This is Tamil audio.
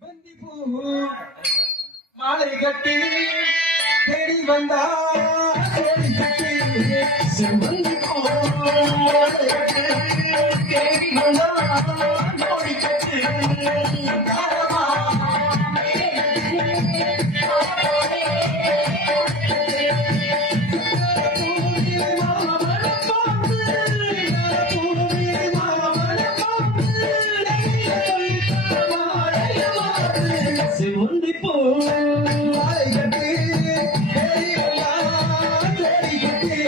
செவ்வந்தி பூ மாலை கட்டி தேடி வந்தா தேடி கட்டி செவ்வந்தி பூ மாலை கட்டி தேடி வந்தா தேடி கட்டி செவ்வந்தி பூ மாலை கட்டி தேடி வந்தா தேடி கட்டி